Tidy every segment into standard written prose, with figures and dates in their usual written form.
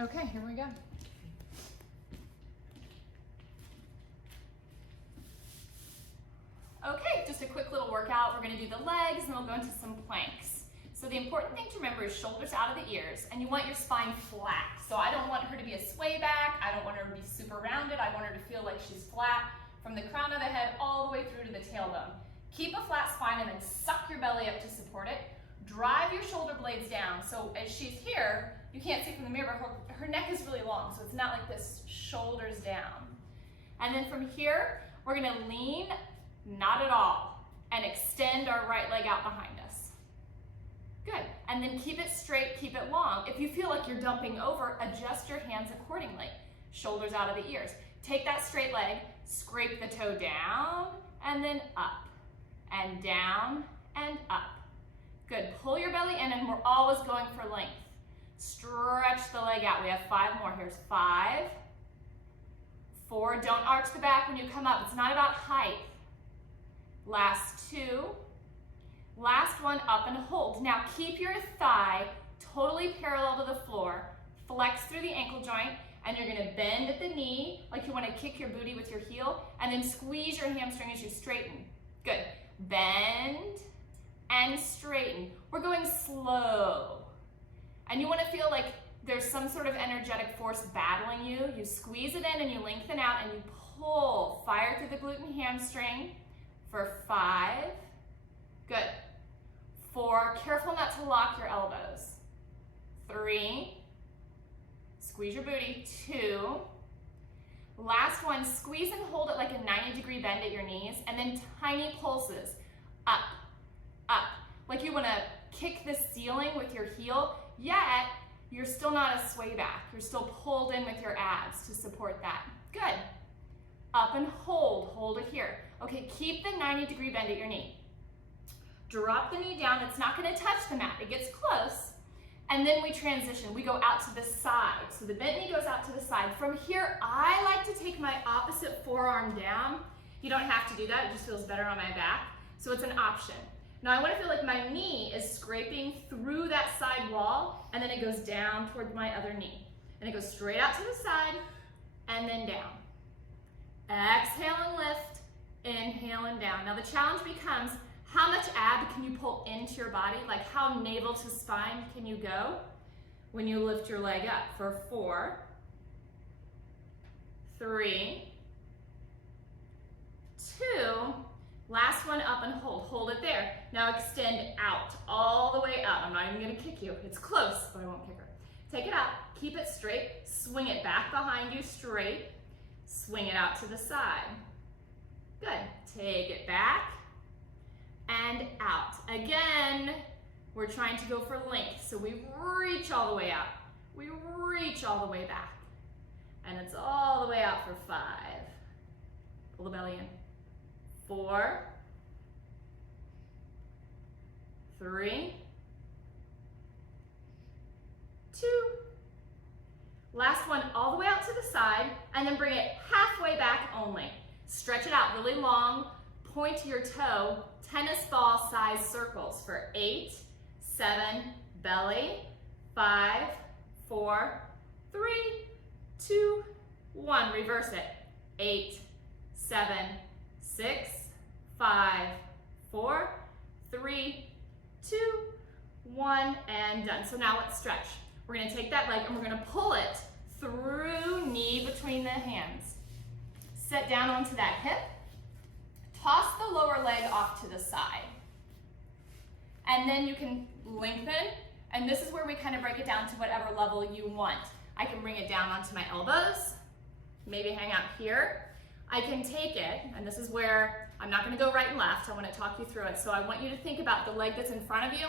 Okay, here we go. Okay, just a quick little workout. We're gonna do the legs and then we'll go into some planks. So the important thing to remember is shoulders out of the ears, and you want your spine flat. So I don't want her to be a sway back. I don't want her to be super rounded. I want her to feel like she's flat from the crown of the head all the way through to the tailbone. Keep a flat spine and then suck your belly up to support it. Drive your shoulder blades down. So as she's here, you can't see from the mirror, but her neck is really long, so it's not like this, shoulders down. And then from here, we're gonna lean, not at all, and extend our right leg out behind us. Good, and then keep it straight, keep it long. If you feel like you're dumping over, adjust your hands accordingly. Shoulders out of the ears. Take that straight leg, scrape the toe down, and then up, and down, and up. Good, pull your belly in, and we're always going for length. Stretch the leg out. We have 5 more. Here's 5, 4. Don't arch the back when you come up. It's not about height. Last 2. Last one, up and hold. Now keep your thigh totally parallel to the floor. Flex through the ankle joint, and you're gonna bend at the knee like you wanna kick your booty with your heel, and then squeeze your hamstring as you straighten. Good. Bend and straighten. We're going slow. And you wanna feel like there's some sort of energetic force battling you. You squeeze it in and you lengthen out and you pull. Fire through the glute and hamstring for 5. Good. 4, careful not to lock your elbows. 3, squeeze your booty. 2, last one, squeeze and hold it like a 90-degree bend at your knees, and then tiny pulses. Up, up. Like you wanna kick the ceiling with your heel, yet you're still not a sway back. You're still pulled in with your abs to support that. Good. Up and hold it here. Okay, keep the 90-degree bend at your knee. Drop the knee down, it's not gonna touch the mat, it gets close. And then we transition, we go out to the side. So the bent knee goes out to the side. From here, I like to take my opposite forearm down. You don't have to do that, it just feels better on my back. So it's an option. Now I wanna feel like my knee is scraping through that side wall, and then it goes down toward my other knee. And it goes straight out to the side, and then down. Exhale and lift, inhale and down. Now the challenge becomes, how much ab can you pull into your body? Like how navel to spine can you go when you lift your leg up? For 4, 3, 2, last one, up and hold it there. Now extend out, all the way out. I'm not even gonna kick you. It's close, but I won't kick her. Take it out, keep it straight, swing it back behind you straight, swing it out to the side. Good, take it back, and out. Again, we're trying to go for length, so we reach all the way out. We reach all the way back. And it's all the way out for 5. Pull the belly in. 4, 3, 2. Last one, all the way out to the side, and then bring it halfway back only. Stretch it out really long, point your toe, tennis ball size circles for 8, 7, belly, 5, 4, 3, 2, 1. Reverse it. 8, 7, 6, 5, 4, 3, 2, 1, and done. So now let's stretch. We're gonna take that leg and we're gonna pull it through knee between the hands. Set down onto that hip. Toss the lower leg off to the side. And then you can lengthen, and this is where we kind of break it down to whatever level you want. I can bring it down onto my elbows, maybe hang out here. I can take it, and this is where I'm not gonna go right and left, I wanna talk you through it. So I want you to think about the leg that's in front of you,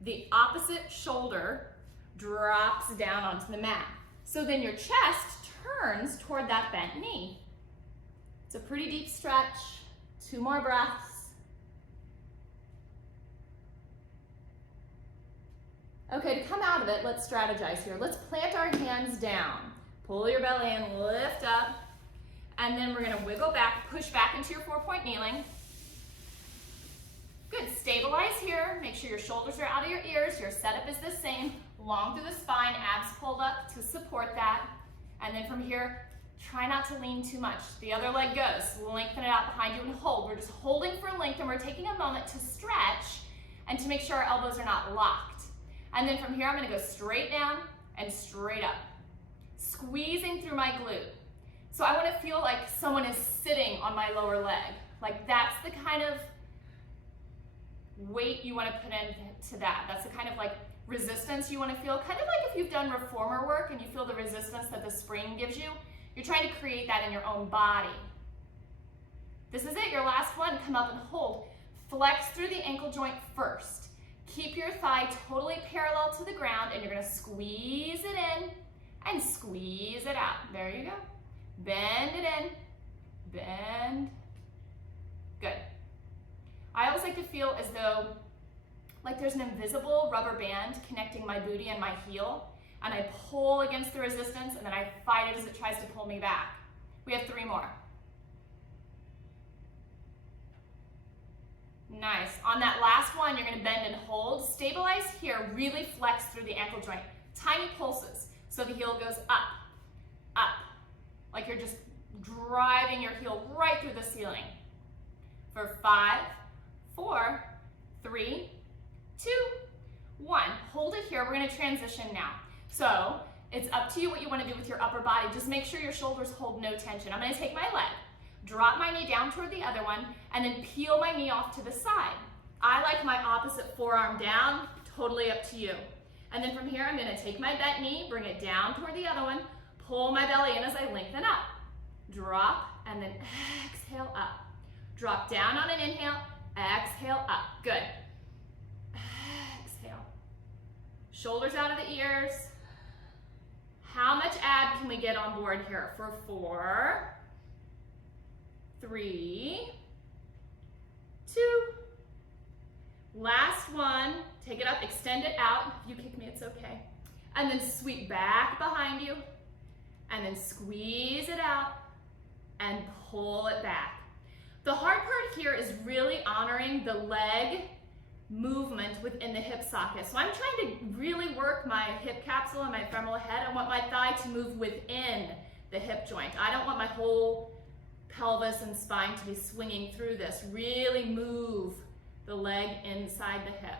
the opposite shoulder drops down onto the mat. So then your chest turns toward that bent knee. It's a pretty deep stretch. 2 more breaths. Okay, to come out of it, let's strategize here. Let's plant our hands down. Pull your belly in, lift up, and then we're gonna wiggle back, push back into your 4-point kneeling. Good, stabilize here. Make sure your shoulders are out of your ears. Your setup is the same. long through the spine, abs pulled up to support that. And then from here, try not to lean too much. The other leg goes. Lengthen it out behind you and hold. We're just holding for length, and we're taking a moment to stretch and to make sure our elbows are not locked. And then from here, I'm gonna go straight down and straight up, squeezing through my glute. So I wanna feel like someone is sitting on my lower leg. Like that's the kind of weight you wanna put into that. That's the kind of like resistance you wanna feel. Kind of like if you've done reformer work and you feel the resistance that the spring gives you, you're trying to create that in your own body. This is it, your last one. Come up and hold. Flex through the ankle joint first. Keep your thigh totally parallel to the ground, and you're gonna squeeze it in and squeeze it out. There you go. Bend it in, bend. Good. I always like to feel as though like there's an invisible rubber band connecting my booty and my heel, and I pull against the resistance, and then I fight it as it tries to pull me back. We have 3 more. Nice. On that last one, you're gonna bend and hold. Stabilize here, really flex through the ankle joint. Tiny pulses, so the heel goes up, up, like you're just driving your heel right through the ceiling. For 5, 4, 3, 2, 1. Hold it here. We're gonna transition now. So it's up to you what you wanna do with your upper body. Just make sure your shoulders hold no tension. I'm gonna take my leg, drop my knee down toward the other one, and then peel my knee off to the side. I like my opposite forearm down, totally up to you. And then from here, I'm gonna take my bent knee, bring it down toward the other one, pull my belly in as I lengthen up. Drop, and then exhale up. Drop down on an inhale, exhale up. Good. Exhale. Shoulders out of the ears. How much ab can we get on board here? For 4, 3, 2. Last one. Take it up, extend it out. If you kick me, it's okay. And then sweep back behind you. And then squeeze it out and pull it back. The hard part here is really honoring the leg movement within the hip socket. So I'm trying to really work my hip capsule and my femoral head. I want my thigh to move within the hip joint. I don't want my whole pelvis and spine to be swinging through this. Really move the leg inside the hip.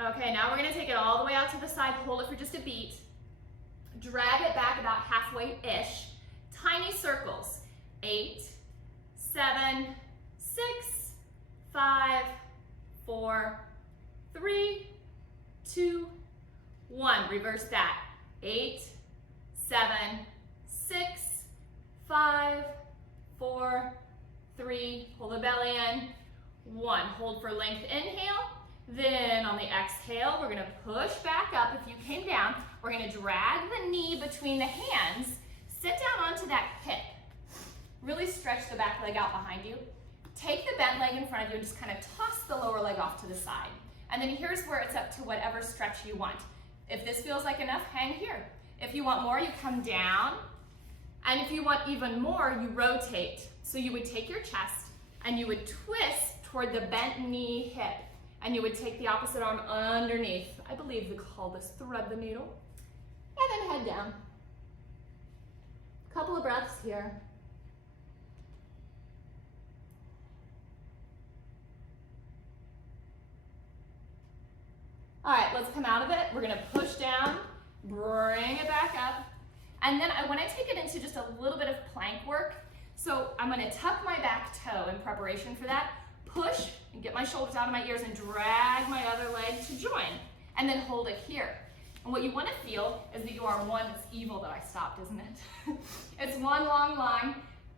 Okay, now we're gonna take it all the way out to the side, hold it for just a beat. Drag it back about halfway-ish. Tiny circles. 8, 7, 6, 5, 4, 3, 2, 1. Reverse that. 8, 7, 6, 5, 4, 3. Pull the belly in. 1. Hold for length. Inhale. Then on the exhale, we're gonna push back up. If you came down, we're gonna drag the knee between the hands. Sit down onto that hip. Really stretch the back leg out behind you. Take the bent leg in front of you and just kind of toss the lower leg off to the side. And then here's where it's up to whatever stretch you want. If this feels like enough, hang here. If you want more, you come down. And if you want even more, you rotate. So you would take your chest and you would twist toward the bent knee hip. And you would take the opposite arm underneath. I believe we call this thread the needle. And then head down. Couple of breaths here. All right, let's come out of it. We're gonna push down, bring it back up. And then I wanna take it into just a little bit of plank work. So I'm gonna tuck my back toe in preparation for that. Push and get my shoulders out of my ears and drag my other leg to join. And then hold it here. And what you want to feel is that you are one. It's evil that I stopped, isn't it? It's one long line.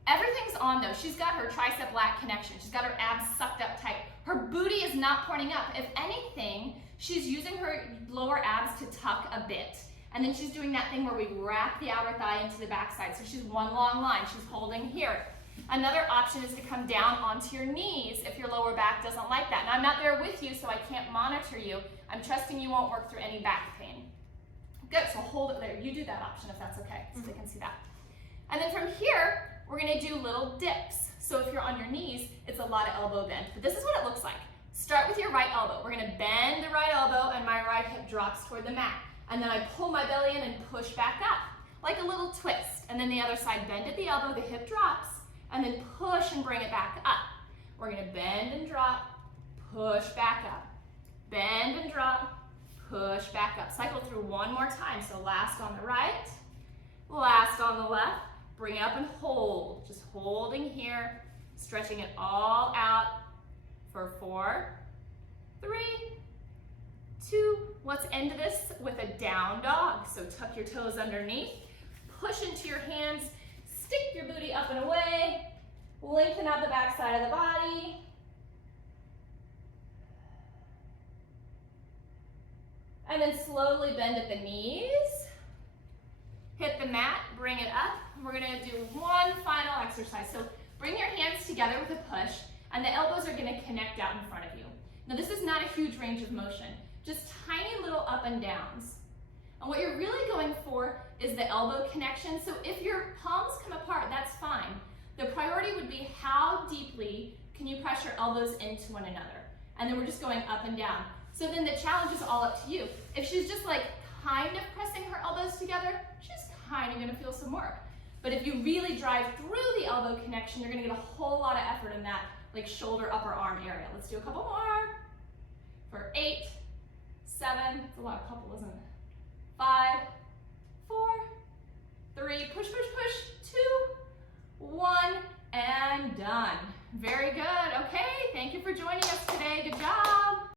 Everything's on though. She's got her tricep lat connection. She's got her abs sucked up tight. Her booty is not pointing up. If anything, she's using her lower abs to tuck a bit. And then she's doing that thing where we wrap the outer thigh into the backside. So she's one long line. She's holding here. Another option is to come down onto your knees if your lower back doesn't like that. Now I'm not there with you, so I can't monitor you. I'm trusting you won't work through any back pain. Good, so hold it there. You do that option if that's okay, so they can see that. And then from here, we're gonna do little dips. So if you're on your knees, it's a lot of elbow bend, but this is what it looks like. Start with your right elbow. We're gonna bend the right elbow and my right hip drops toward the mat. And then I pull my belly in and push back up, like a little twist. And then the other side, bend at the elbow, the hip drops, and then push and bring it back up. We're gonna bend and drop, push back up. Bend and drop, push back up. Cycle through one more time. So last on the right, last on the left. Bring it up and hold. Just holding here, stretching it all out for 4, 3, 2. Let's end this with a down dog. So tuck your toes underneath, push into your hands, stick your booty up and away, lengthen out the back side of the body. And then slowly bend at the knees. Hit the mat, bring it up. We're gonna do one final exercise. So bring your hands together with a push, and the elbows are gonna connect out in front of you. Now this is not a huge range of motion, just tiny little up and downs. And what you're really going for is the elbow connection. So if your palms come apart, that's fine. The priority would be how deeply can you press your elbows into one another? And then we're just going up and down. So then the challenge is all up to you. If she's just like kind of pressing her elbows together, she's kind of gonna feel some work. But if you really drive through the elbow connection, you're gonna get a whole lot of effort in that like shoulder, upper arm area. Let's do a couple more. For 8, 7, it's a lot of couple, isn't it? 5, 4, 3, push, push, push, 2, 1, and done. Very good. Okay, thank you for joining us today. Good job.